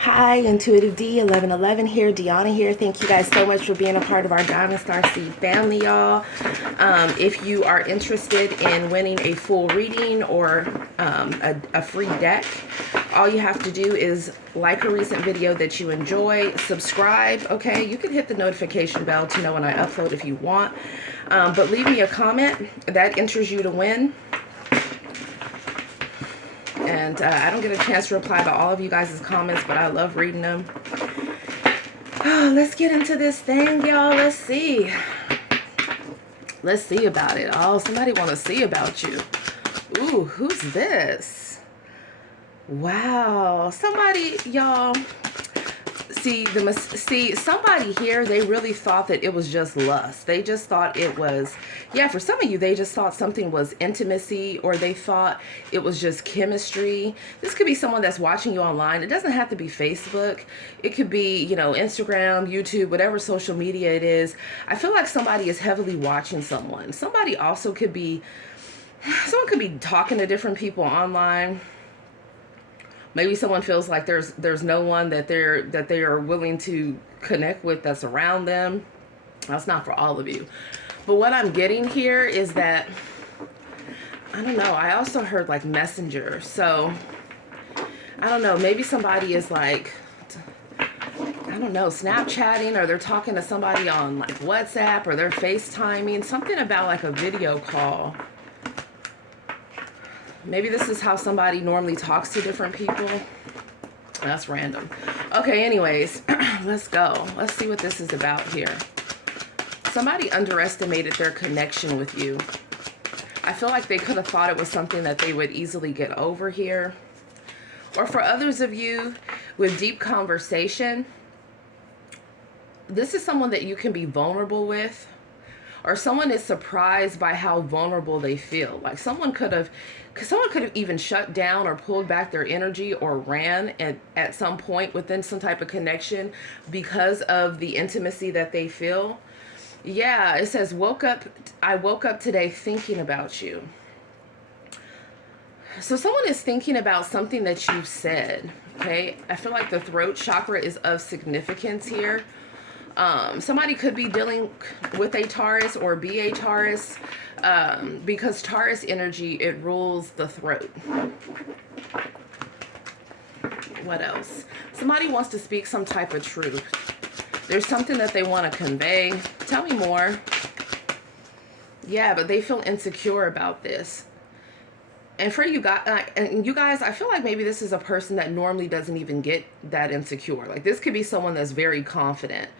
Hi, Intuitive D 1111 here, Deanna here. Thank you guys so much for being a part of our Diamond Star Seed family, y'all. If you are interested in winning a full reading or a free deck, all you have to do is like a recent video that you enjoy, subscribe, okay? You can hit the notification bell to know when I upload if you want. But leave me a comment. That enters you to win. And I don't get a chance to reply to all of you guys' comments, but I love reading them. Oh, let's get into this thing, y'all. Let's see. Let's see about it. Oh, somebody want to see about you. Ooh, who's this? Wow. Somebody, y'all. See, somebody here, they really thought that it was just lust. They just thought it was, yeah, for some of you, they just thought something was intimacy, or they thought it was just chemistry. This could be someone that's watching you online. It doesn't have to be Facebook. It could be, you know, Instagram, YouTube, whatever social media it is. I feel like somebody is heavily watching someone. Somebody also could be, someone could be talking to different people online. Maybe someone feels like there's no one that they are willing to connect with that's around them. That's not for all of you. But what I'm getting here is that, I don't know, I also heard like messenger. So, I don't know, maybe somebody is like, I don't know, Snapchatting, or they're talking to somebody on like WhatsApp, or they're FaceTiming, something about like a video call. Maybe this is how somebody normally talks to different people. That's random. Okay, anyways, let's go. Let's see what this is about here. Somebody underestimated their connection with you. I feel like they could have thought it was something that they would easily get over here. Or for others of you with deep conversation, this is someone that you can be vulnerable with. Or someone is surprised by how vulnerable they feel. Like someone could have even shut down or pulled back their energy or ran at some point within some type of connection because of the intimacy that they feel. Yeah, it says, I woke up today thinking about you. So someone is thinking about something that you've said, okay? I feel like the throat chakra is of significance here. Somebody could be dealing with a Taurus or be a Taurus, because Taurus energy, it rules the throat. What else? Somebody wants to speak some type of truth. There's something that they want to convey. Tell me more. Yeah, but they feel insecure about this. And for you guys, I feel like maybe this is a person that normally doesn't even get that insecure. Like this could be someone that's very confident.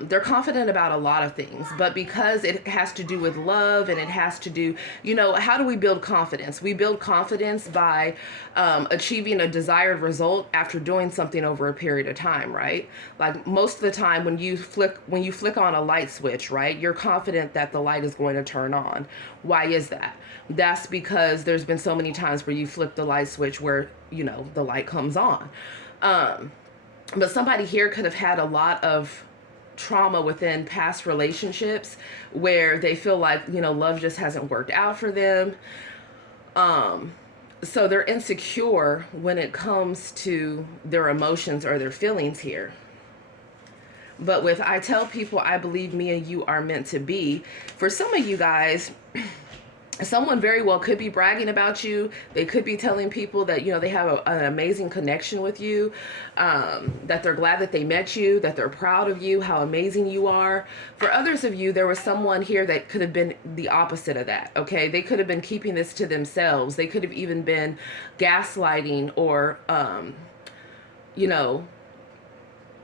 They're confident about a lot of things, but because it has to do with love and it has to do, you know, how do we build confidence? We build confidence by achieving a desired result after doing something over a period of time, right? Like most of the time when you flick on a light switch, right, you're confident that the light is going to turn on. Why is that? That's because there's been so many times where you flip the light switch where, you know, the light comes on. But somebody here could have had a lot of trauma within past relationships where they feel like, you know, love just hasn't worked out for them. So they're insecure when it comes to their emotions or their feelings here. But with I tell people I believe me and you are meant to be, for some of you guys, someone very well could be bragging about you. They could be telling people that, you know, they have an amazing connection with you, that they're glad that they met you, that they're proud of you, how amazing you are. For others of you, there was someone here that could have been the opposite of that, okay? They could have been keeping this to themselves. They could have even been gaslighting or, you know,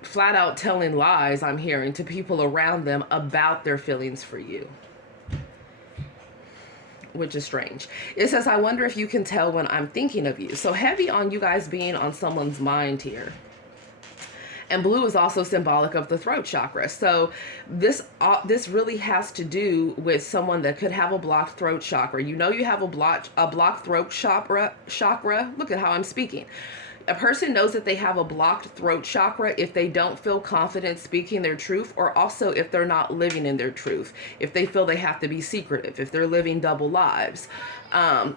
flat out telling lies, I'm hearing, to people around them about their feelings for you, which is strange. It says, I wonder if you can tell when I'm thinking of you. So heavy on you guys being on someone's mind here. And blue is also symbolic of the throat chakra. So this really has to do with someone that could have a blocked throat chakra. You know, you have a blocked throat chakra. Look at how I'm speaking. A person knows that they have a blocked throat chakra if they don't feel confident speaking their truth, or also if they're not living in their truth, if they feel they have to be secretive, if they're living double lives.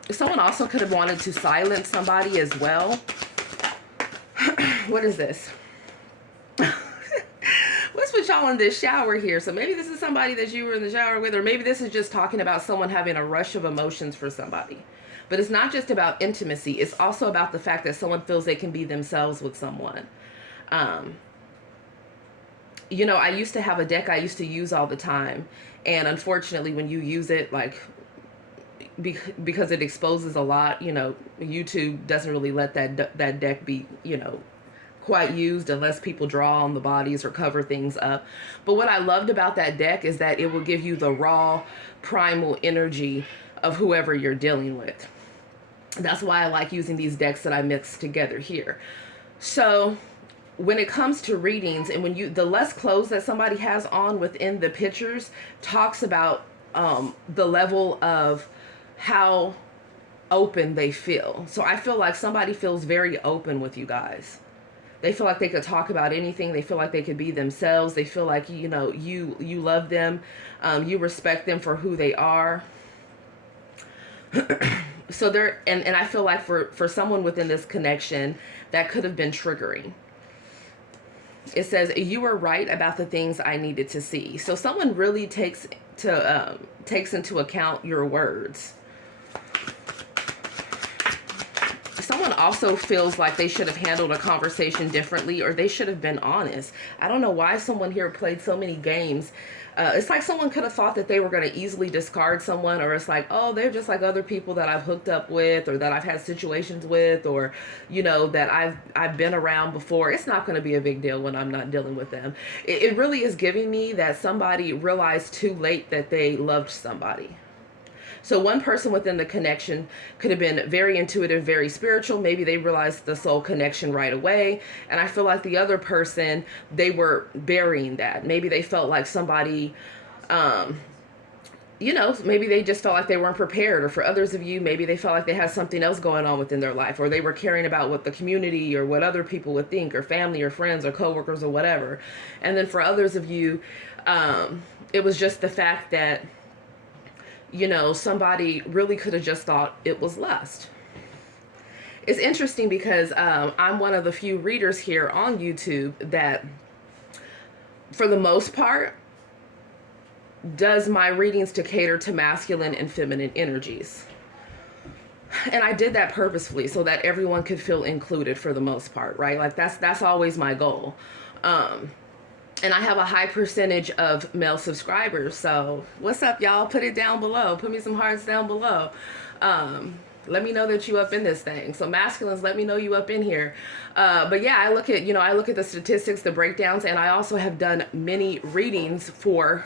Someone also could have wanted to silence somebody as well. What is this? Let's put y'all in this shower here. So maybe this is somebody that you were in the shower with, or maybe this is just talking about someone having a rush of emotions for somebody. But it's not just about intimacy. It's also about the fact that someone feels they can be themselves with someone. You know, I used to have a deck I used to use all the time. And unfortunately, when you use it, like, because it exposes a lot, you know, YouTube doesn't really let that deck be, you know, quite used unless people draw on the bodies or cover things up. But what I loved about that deck is that it will give you the raw primal energy of whoever you're dealing with. That's why I like using these decks that I mix together here. So when it comes to readings, and when the less clothes that somebody has on within the pictures talks about the level of how open they feel. So I feel like somebody feels very open with you guys. They feel like they could talk about anything. They feel like they could be themselves. They feel like, you know, you love them. You respect them for who they are. So they're, and I feel like for someone within this connection, that could have been triggering. It says, you were right about the things I needed to see. So someone really takes into account your words. Someone also feels like they should have handled a conversation differently, or they should have been honest. I don't know why someone here played so many games. It's like someone could have thought that they were going to easily discard someone, or it's like, oh, they're just like other people that I've hooked up with, or that I've had situations with, or, you know, that I've been around before. It's not going to be a big deal when I'm not dealing with them. It really is giving me that somebody realized too late that they loved somebody. So one person within the connection could have been very intuitive, very spiritual. Maybe they realized the soul connection right away. And I feel like the other person, they were burying that. Maybe they felt like somebody, you know, maybe they just felt like they weren't prepared. Or for others of you, maybe they felt like they had something else going on within their life, or they were caring about what the community or what other people would think, or family or friends or coworkers or whatever. And then for others of you, it was just the fact that, you know, somebody really could have just thought it was lust. It's interesting because I'm one of the few readers here on YouTube that, for the most part, does my readings to cater to masculine and feminine energies. And I did that purposefully so that everyone could feel included for the most part, right? Like that's always my goal. And I have a high percentage of male subscribers. So what's up, y'all? Put it down below. Put me some hearts down below. Let me know that you up in this thing. So masculines, let me know you up in here. But yeah, I look at the statistics, the breakdowns, and I also have done many readings for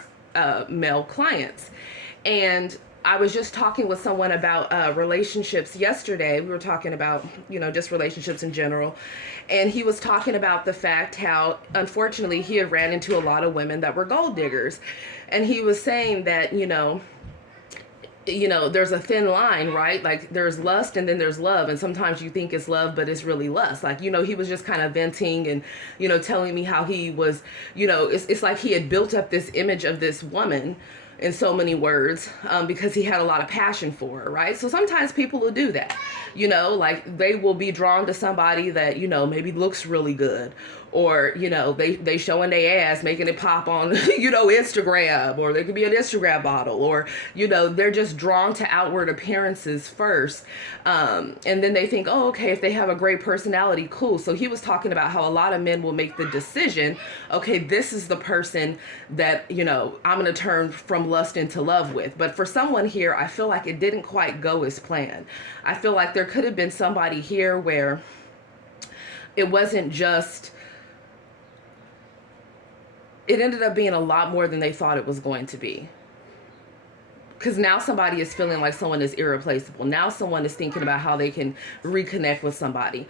male clients. And I was just talking with someone about relationships yesterday. We were talking about, you know, just relationships in general. And he was talking about the fact how, unfortunately, he had ran into a lot of women that were gold diggers. And he was saying that, you know, there's a thin line, right? Like there's lust and then there's love. And sometimes you think it's love, but it's really lust. Like, you know, he was just kind of venting and, you know, telling me how he was, you know, it's like he had built up this image of this woman in so many words, because he had a lot of passion for her, right? So sometimes people will do that, you know, like they will be drawn to somebody that, you know, maybe looks really good, or, you know, they showing their ass, making it pop on, you know, Instagram, or they could be an Instagram model, or, you know, they're just drawn to outward appearances first. And then they think, oh, okay, if they have a great personality, cool. So he was talking about how a lot of men will make the decision, okay, this is the person that, you know, I'm going to turn from lust into love with. But for someone here, I feel like it didn't quite go as planned. I feel like there could have been somebody here where it wasn't just, it ended up being a lot more than they thought it was going to be. Because now somebody is feeling like someone is irreplaceable. Now someone is thinking about how they can reconnect with somebody.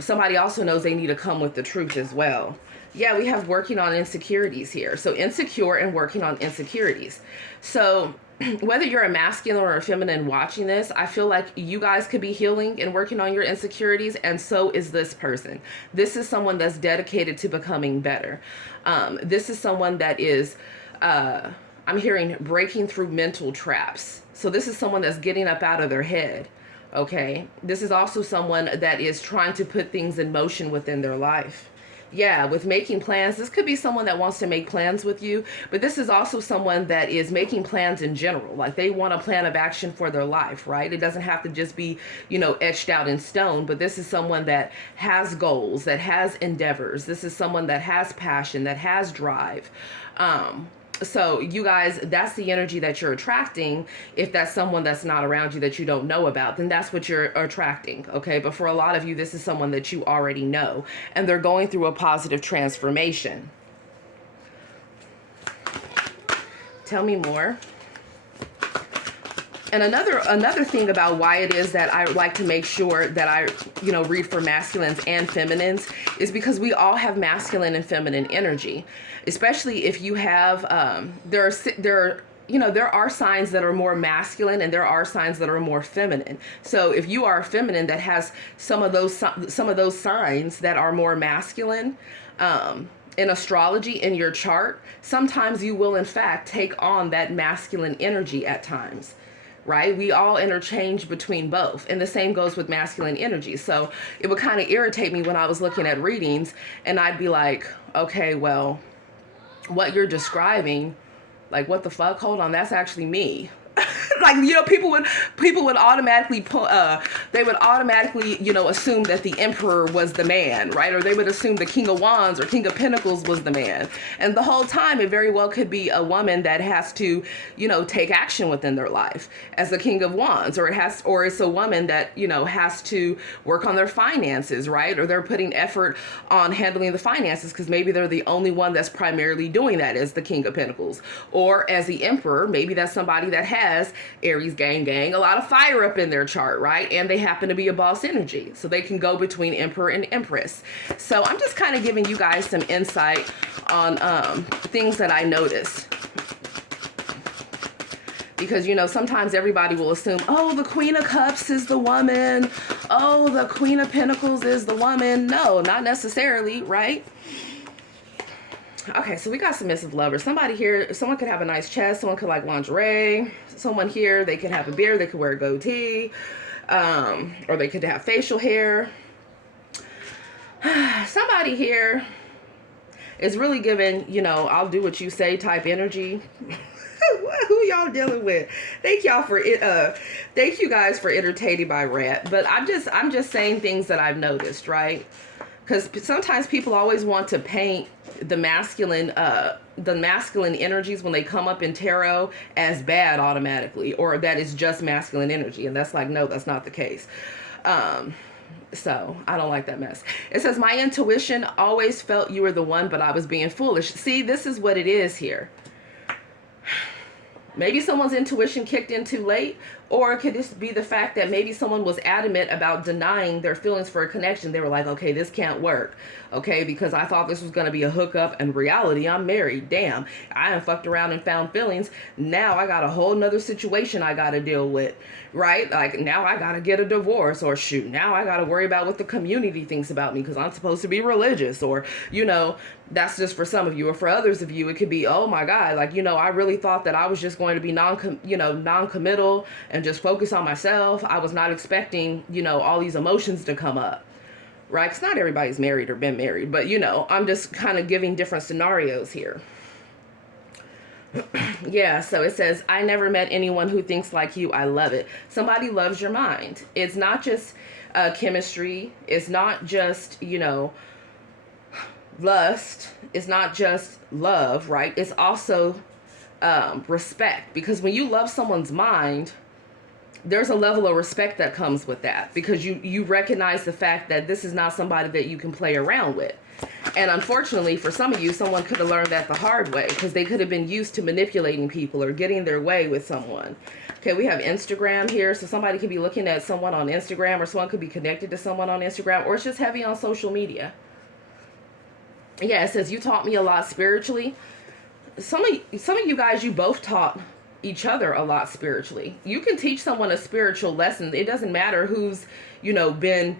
Somebody also knows they need to come with the truth as well. Yeah, we have working on insecurities here. So insecure and working on insecurities. So whether you're a masculine or a feminine watching this, I feel like you guys could be healing and working on your insecurities, and so is this person. This is someone that's dedicated to becoming better. This is someone that is, I'm hearing, breaking through mental traps. So this is someone that's getting up out of their head. Okay, this is also someone that is trying to put things in motion within their life. Yeah, with making plans, this could be someone that wants to make plans with you, but this is also someone that is making plans in general. Like they want a plan of action for their life, right? It doesn't have to just be, you know, etched out in stone, but this is someone that has goals, that has endeavors. This is someone that has passion, that has drive. So you guys, that's the energy that you're attracting. If that's someone that's not around you that you don't know about, then that's what you're attracting. Okay. But for a lot of you, this is someone that you already know, and they're going through a positive transformation. Tell me more. And another thing about why it is that I like to make sure that I, you know, read for masculines and feminines is because we all have masculine and feminine energy, especially if you have, there are signs that are more masculine and there are signs that are more feminine. So if you are a feminine that has some of those signs that are more masculine, in astrology in your chart, sometimes you will in fact take on that masculine energy at times. Right? We all interchange between both. And the same goes with masculine energy. So it would kind of irritate me when I was looking at readings and I'd be like, okay, well, what you're describing, like, what the fuck? Hold on, that's actually me. Like, you know, people would automatically they would automatically, you know, assume that the emperor was the man, right? Or they would assume the king of wands or king of pentacles was the man. And the whole time it very well could be a woman that has to, you know, take action within their life as the king of wands, or it's a woman that, you know, has to work on their finances, right? Or they're putting effort on handling the finances because maybe they're the only one that's primarily doing that as the king of pentacles. Or as the emperor, maybe that's somebody that has Aries gang, a lot of fire up in their chart, right? And they happen to be a boss energy. So they can go between emperor and empress. So I'm just kind of giving you guys some insight on things that I noticed. Because, you know, sometimes everybody will assume, oh, the Queen of Cups is the woman. Oh, the Queen of Pentacles is the woman. No, not necessarily, right? Okay, so we got submissive lovers. Somebody here, someone could have a nice chest. Someone could like lingerie. Someone here, they could have a beard. They could wear a goatee. Or they could have facial hair. Somebody here is really giving, you know, I'll do what you say type energy. Who y'all dealing with? Thank y'all for it. Thank you guys for entertaining my rant. But I'm just saying things that I've noticed, right? Because sometimes people always want to paint the masculine energies when they come up in tarot as bad automatically, or that is just masculine energy. And that's like, no, that's not the case. So I don't like that mess. It says, my intuition always felt you were the one, but I was being foolish. See, this is what it is here. Maybe someone's intuition kicked in too late, or it could just be the fact that maybe someone was adamant about denying their feelings for a connection. They were like, okay, this can't work. Okay, because I thought this was going to be a hookup, and reality, I'm married. Damn, I done fucked around and found feelings. Now I got a whole nother situation I got to deal with, right? Like, now I got to get a divorce, or shoot, now I got to worry about what the community thinks about me because I'm supposed to be religious, or, you know, that's just for some of you. Or for others of you, it could be, oh my God, like, you know, I really thought that I was just going to be non-committal and just focus on myself. I was not expecting, you know, all these emotions to come up, right? Because not everybody's married or been married, but, you know, I'm just kind of giving different scenarios here. Yeah, so it says, I never met anyone who thinks like you. I love it. Somebody loves your mind. It's not just chemistry. It's not just, you know, lust. It's not just love, right? It's also respect. Because when you love someone's mind, there's a level of respect that comes with that. Because you recognize the fact that this is not somebody that you can play around with. And unfortunately, for some of you, someone could have learned that the hard way because they could have been used to manipulating people or getting their way with someone. Okay, we have Instagram here. So somebody could be looking at someone on Instagram, or someone could be connected to someone on Instagram, or it's just heavy on social media. Yeah, it says, you taught me a lot spiritually. Some of you guys, you both taught each other a lot spiritually. You can teach someone a spiritual lesson. It doesn't matter who's, you know, been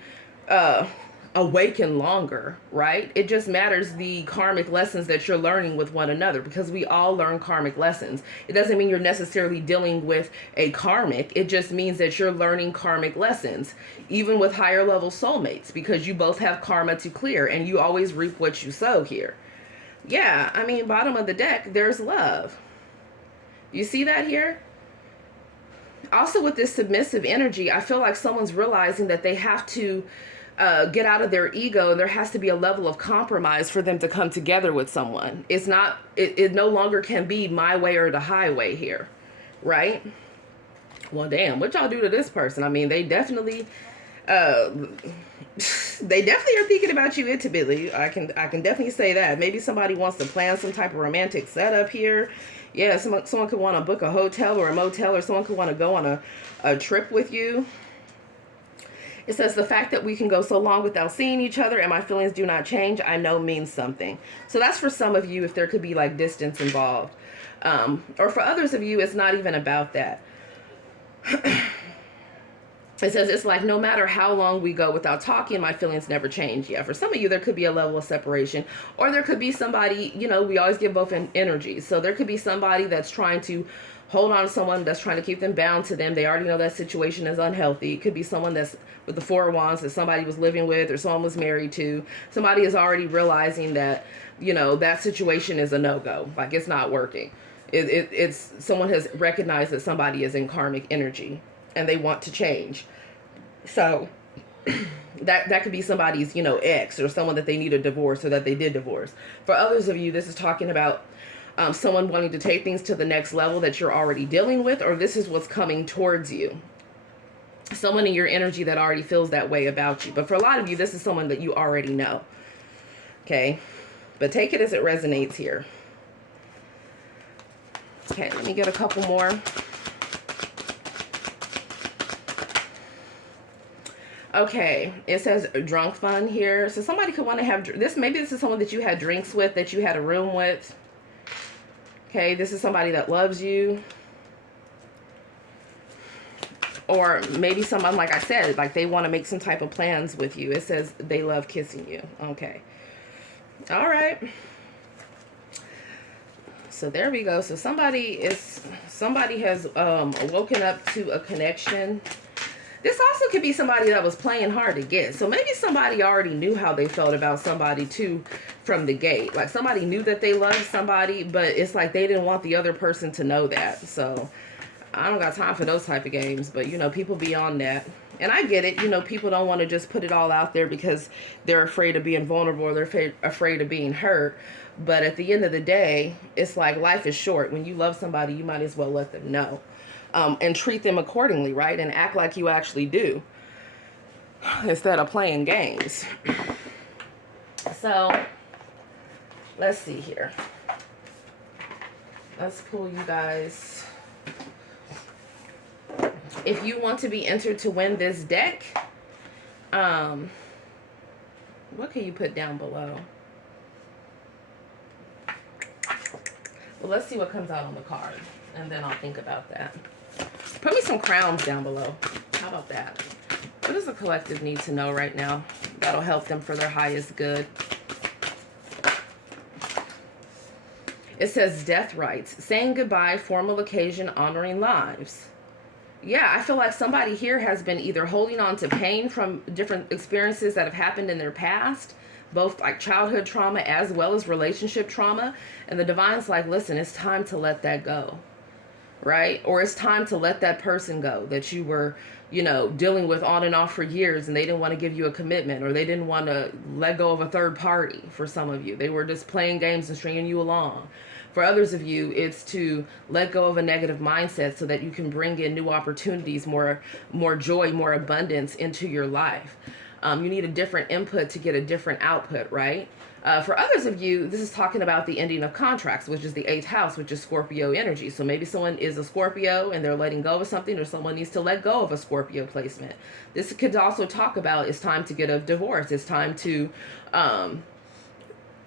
awaken longer, right? It just matters the karmic lessons that you're learning with one another, because we all learn karmic lessons. It doesn't mean you're necessarily dealing with a karmic. It just means that you're learning karmic lessons, even with higher level soulmates, because you both have karma to clear, and you always reap what you sow here. Yeah, I mean, bottom of the deck, there's love. You see that here? Also, with this submissive energy, I feel like someone's realizing that they have to get out of their ego, and there has to be a level of compromise for them to come together with someone. It's not, it no longer can be my way or the highway here, right? Well, damn, what y'all do to this person? I mean, they definitely are thinking about you intimately. I can definitely say that. Maybe somebody wants to plan some type of romantic setup here. Yeah, someone could want to book a hotel or a motel, or someone could want to go on a trip with you. It says, the fact that we can go so long without seeing each other and my feelings do not change, I know means something. So that's for some of you, if there could be like distance involved. Or for others of you, it's not even about that. It says, it's like, no matter how long we go without talking, my feelings never change. Yeah, for some of you, there could be a level of separation. Or there could be somebody, you know, we always give both energies. So there could be somebody that's trying to hold on to someone, that's trying to keep them bound to them. They already know that situation is unhealthy. It could be someone that's with the Four of Wands that somebody was living with or someone was married to. Somebody is already realizing that, you know, that situation is a no-go. Like, it's not working. It's someone has recognized that somebody is in karmic energy and they want to change. So that could be somebody's, you know, ex, or someone that they need a divorce, or that they did divorce. For others of you, this is talking about someone wanting to take things to the next level that you're already dealing with, or this is what's coming towards you. Someone in your energy that already feels that way about you. But for a lot of you, this is someone that you already know. Okay? But take it as it resonates here. Okay, let me get a couple more. Okay, it says drunk fun here. So somebody could want to have this. Maybe this is someone that you had drinks with, that you had a room with. Okay, this is somebody that loves you. Or maybe someone, like I said, like they want to make some type of plans with you. It says they love kissing you. Okay. All right. So there we go. So somebody has woken up to a connection. This also could be somebody that was playing hard to get. So maybe somebody already knew how they felt about somebody too from the gate. Like somebody knew that they loved somebody, but it's like they didn't want the other person to know that. So I don't got time for those type of games, but you know, people beyond that. And I get it, you know, people don't want to just put it all out there because they're afraid of being vulnerable, or they're afraid of being hurt. But at the end of the day, it's like life is short. When you love somebody, you might as well let them know. And treat them accordingly, right? And act like you actually do, instead of playing games. So, let's see here. Let's pull you guys. If you want to be entered to win this deck, what can you put down below? Well, let's see what comes out on the card, and then I'll think about that. Put me some crowns down below. How about that? What does the collective need to know right now that'll help them for their highest good? It says death rites, saying goodbye, formal occasion, honoring lives. Yeah, I feel like somebody here has been either holding on to pain from different experiences that have happened in their past, both like childhood trauma as well as relationship trauma. And the divine's like, listen, it's time to let that go. Right? Or it's time to let that person go that you were, you know, dealing with on and off for years, and they didn't want to give you a commitment, or they didn't want to let go of a third party. For some of you, they were just playing games and stringing you along. For others of you, it's to let go of a negative mindset so that you can bring in new opportunities, more joy, more abundance into your life. You need a different input to get a different output, right? For others of you, this is talking about the ending of contracts, which is the 8th house, which is Scorpio energy. So maybe someone is a Scorpio and they're letting go of something, or someone needs to let go of a Scorpio placement. This could also talk about it's time to get a divorce. It's time to,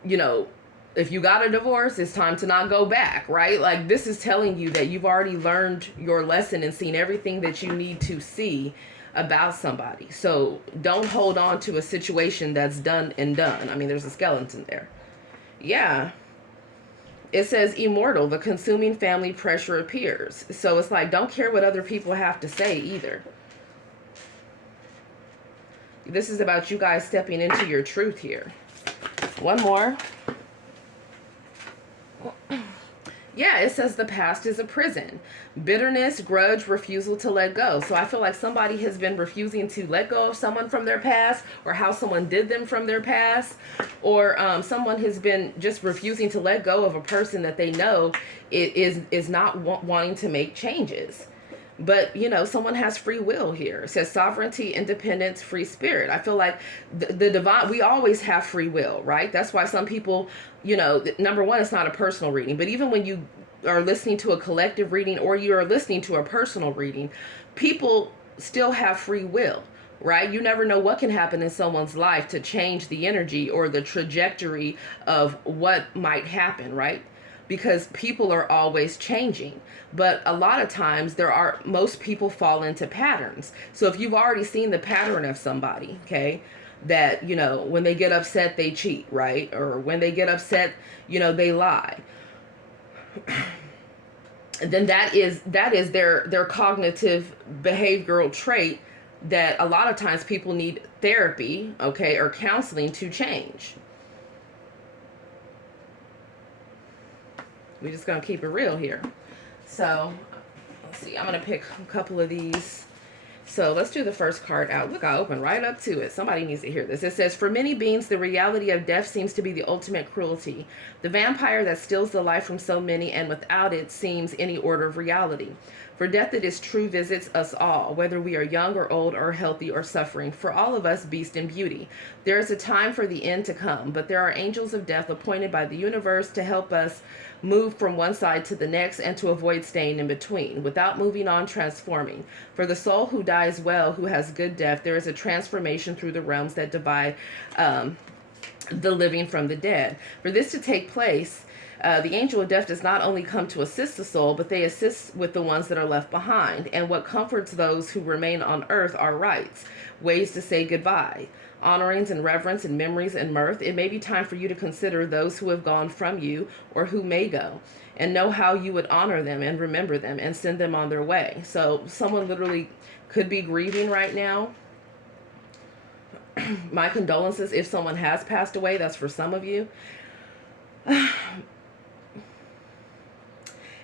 you know, if you got a divorce, it's time to not go back, right? Like this is telling you that you've already learned your lesson and seen everything that you need to see about somebody. So don't hold on to a situation that's done and done. I mean, there's a skeleton there. Yeah. It says immortal, the consuming family pressure appears. So it's like, don't care what other people have to say either. This is about you guys stepping into your truth here. One more. Yeah, it says the past is a prison. Bitterness, grudge, refusal to let go. So I feel like somebody has been refusing to let go of someone from their past, or how someone did them from their past, or someone has been just refusing to let go of a person that they know is not wanting to make changes. But, you know, someone has free will here. It says sovereignty, independence, free spirit. I feel like the divine, we always have free will, right? That's why some people, you know, number one, it's not a personal reading. But even when you are listening to a collective reading, or you are listening to a personal reading, people still have free will, right? You never know what can happen in someone's life to change the energy or the trajectory of what might happen, right? Because people are always changing. But a lot of times most people fall into patterns. So if you've already seen the pattern of somebody, okay, that, you know, when they get upset, they cheat, right? Or when they get upset, you know, they lie. Then that is their cognitive behavioral trait that a lot of times people need therapy, okay, or counseling to change. We're just going to keep it real here. So, let's see. I'm going to pick a couple of these. So, let's do the first card out. Look, I opened right up to it. Somebody needs to hear this. It says, for many beings, the reality of death seems to be the ultimate cruelty. The vampire that steals the life from so many, and without it seems any order of reality. For death, it is true, visits us all, whether we are young or old or healthy or suffering. For all of us, beast and beauty. There is a time for the end to come, but there are angels of death appointed by the universe to help us move from one side to the next and to avoid staying in between, without moving on, transforming. For the soul who dies well, who has good death, there is a transformation through the realms that divide the living from the dead. For this to take place, the angel of death does not only come to assist the soul, but they assist with the ones that are left behind. And what comforts those who remain on earth are rites, ways to say goodbye, honorings and reverence and memories and mirth. It may be time for you to consider those who have gone from you or who may go, and know how you would honor them and remember them and send them on their way. So someone literally could be grieving right now. My condolences if someone has passed away. That's for some of you.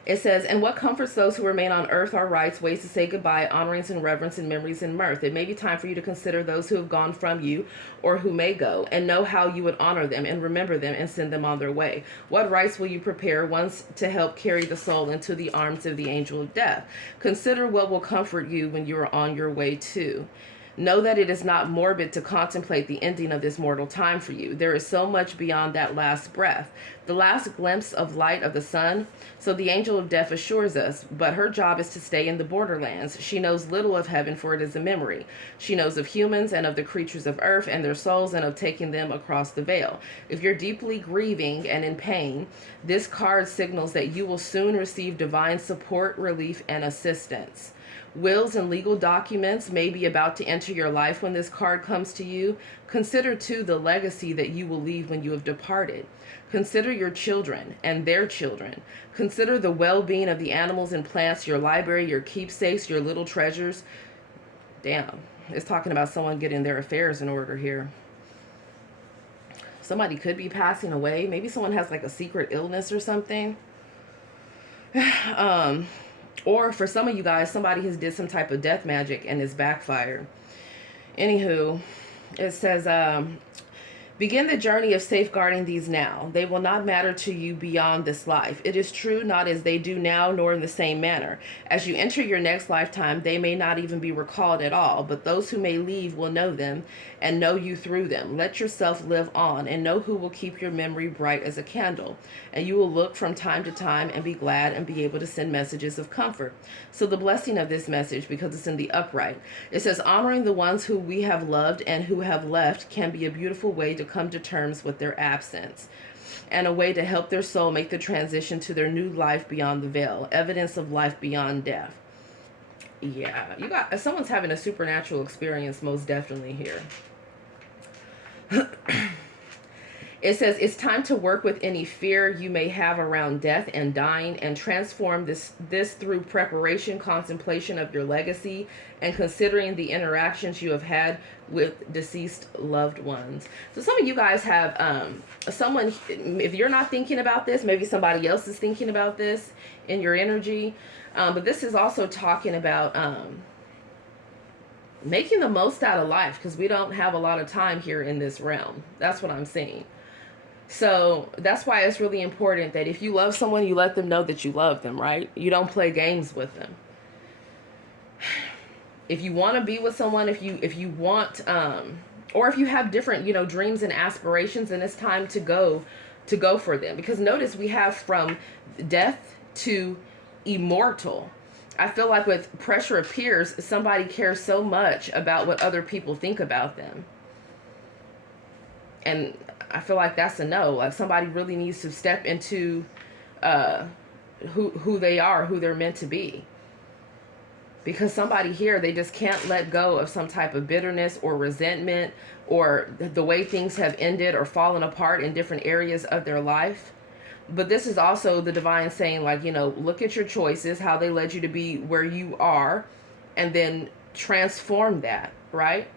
It says, and what comforts those who remain on earth are rites, ways to say goodbye, honorings and reverence and memories and mirth. It may be time for you to consider those who have gone from you or who may go, and know how you would honor them and remember them and send them on their way. What rites will you prepare once to help carry the soul into the arms of the angel of death? Consider what will comfort you when you are on your way too. Know that it is not morbid to contemplate the ending of this mortal time for you. There is so much beyond that last breath, the last glimpse of light of the sun. So the angel of death assures us, but her job is to stay in the borderlands. She knows little of heaven, for it is a memory. She knows of humans and of the creatures of earth and their souls, and of taking them across the veil. If you're deeply grieving and in pain, this card signals that you will soon receive divine support, relief, and assistance. Wills and legal documents may be about to enter your life when this card comes to you. Consider, too, the legacy that you will leave when you have departed. Consider your children and their children. Consider the well-being of the animals and plants, your library, your keepsakes, your little treasures. Damn, it's talking about someone getting their affairs in order here. Somebody could be passing away. Maybe someone has like a secret illness or something. Or for some of you guys, somebody has did some type of death magic and it's backfired. Anywho, it says, begin the journey of safeguarding these now. They will not matter to you beyond this life. It is true, not as they do now, nor in the same manner. As you enter your next lifetime, they may not even be recalled at all, but those who may leave will know them and know you through them. Let yourself live on and know who will keep your memory bright as a candle. And you will look from time to time and be glad and be able to send messages of comfort. So the blessing of this message, because it's in the upright, it says, honoring the ones who we have loved and who have left can be a beautiful way to come to terms with their absence, and a way to help their soul make the transition to their new life beyond the veil, evidence of life beyond death. Yeah, you got, someone's having a supernatural experience, most definitely here. It says, it's time to work with any fear you may have around death and dying and transform this through preparation, contemplation of your legacy, and considering the interactions you have had with deceased loved ones. So some of you guys have someone, if you're not thinking about this, maybe somebody else is thinking about this in your energy. But this is also talking about making the most out of life, because we don't have a lot of time here in this realm. That's what I'm seeing. So that's why it's really important that if you love someone, you let them know that you love them, right? You don't play games with them. If you want to be with someone, if you want, or if you have different, you know, dreams and aspirations, then it's time to go for them. Because notice we have from death to immortal. I feel like with pressure appears, somebody cares so much about what other people think about them. And I feel like that's a no. Like somebody really needs to step into who they are, who they're meant to be. Because somebody here, they just can't let go of some type of bitterness or resentment or the way things have ended or fallen apart in different areas of their life. But this is also the divine saying, like, you know, look at your choices, how they led you to be where you are, and then transform that, right?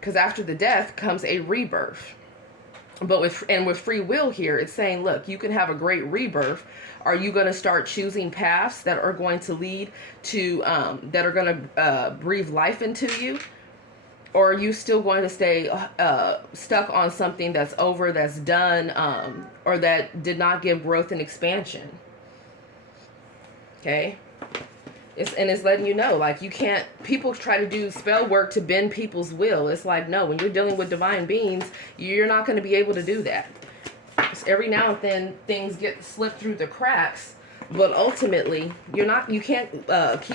Because after the death comes a rebirth. But with free will here, it's saying, look, you can have a great rebirth. Are you going to start choosing paths that are going to lead to, that are going to breathe life into you? Or are you still going to stay stuck on something that's over, that's done, or that did not give growth and expansion? Okay? It's letting you know, like, you can't, people try to do spell work to bend people's will. It's like, no, when you're dealing with divine beings, you're not going to be able to do that. So every now and then things get slipped through the cracks, but ultimately you can't keep